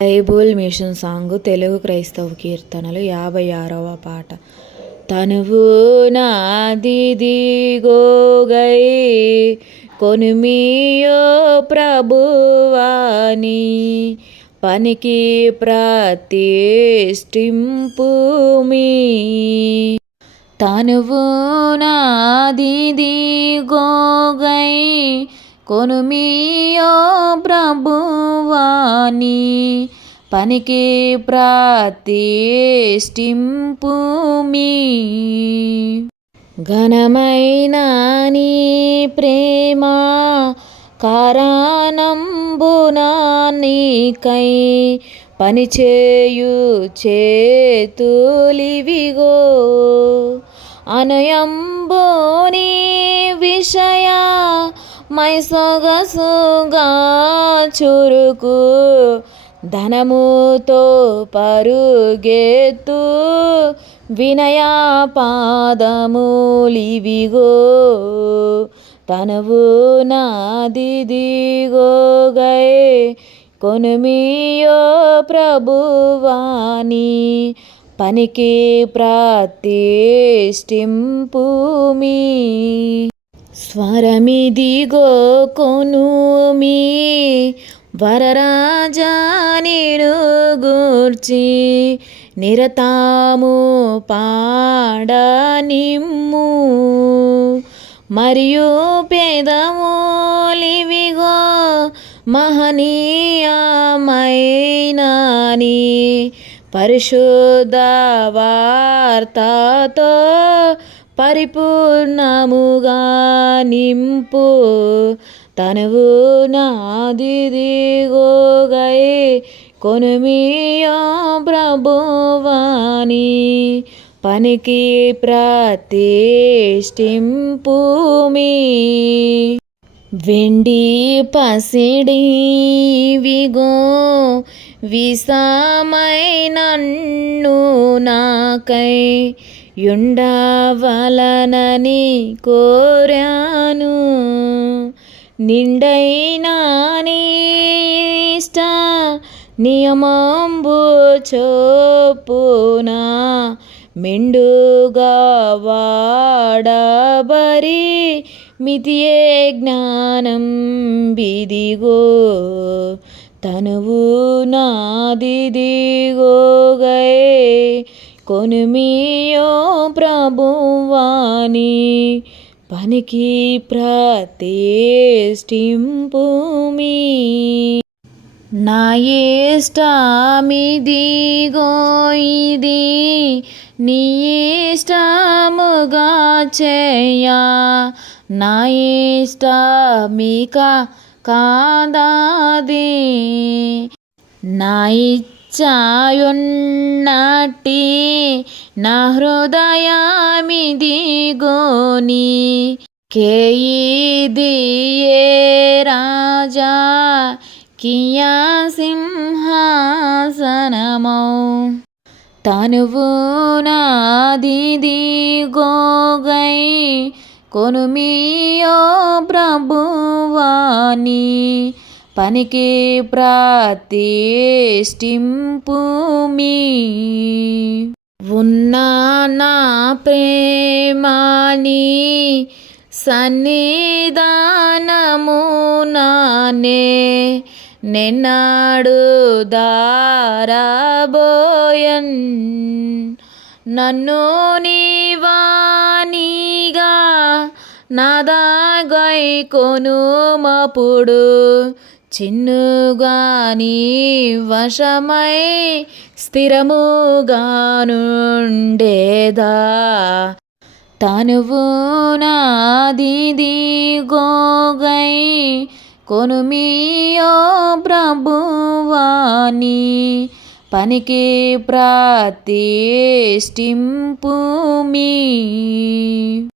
Bible machine song Telugu క్రైస్తవ కీర్తనలు యాభై ఆరవ పాట. తనువు నాదిదిగోగై కొనుమియో ప్రభువాని పనికి ప్రతిష్ఠింపుమి. తనువు నాదిదిగోగై కొనుమియో ప్రభువాని పనికి ప్రతిష్ఠింపుమి ఘనమైన నీ ప్రేమ కారణంబునా నీకై పనిచేయు చేతులివిగో. అనయంబోని విషయ మై సొగసుగా చురుకు ధనముతో పరుగెత్తు వినయా పాదములివిగో తనవు నాదిదిగోగై కొనుమియో ప్రభువాని పనికి ప్రతిష్ఠింపుమి స్వరమిదిగో కొనుమి వరరాజా నేను గూర్చి నిరతాము పాడ నిమ్ము. మరియు పేదమోలివిగో మహనీయమైనాని పరిశుద్ధ వార్తతో పరిపూర్ణముగా నింపు. తనువు నాదిదిగోగై కొనుమియో ప్రభువాని. పనికి ప్రతిష్ఠింపుమి వెండి పసిడి విగో విసామై నన్ను నాకై యుండవలనని కోరాను. నిండైనా నీష్ట నియమంబు చొప్పున మెండుగా వాడబరి మితియే జ్ఞానం బిదిగో తనువు నాదిదిగోగై కొనుమియో ప్రభువాని పనికి ప్రతిష్ఠింపుమి. నా ఇష్టమిదిగో ఇది నీ ఇష్టముగా చేయా. నా ఇష్టమిక కాదాది. నా ఇచ్చాయున్నటి నా హృదయామిదిగోని. కేయిది ఏ రాజా? కియా సింహాసనమౌ. తనువు నాది గోగై కొనుమియో ప్రభువాని పనికి ప్రతిష్ఠింపుమి ఉన్నా నా ప్రేమాని సన్నిధానము నానే. నిన్నాడు దారాబోయన్ నన్ను నీవానిగా నాదాగై కొనుమపుడు. చిన్నుగాని వశమై స్థిరముగానుండేదా? తనువు నాది నాదిదిగోగై కొనుమియో ప్రభువాని పనికి ప్రతిష్ఠింపుమి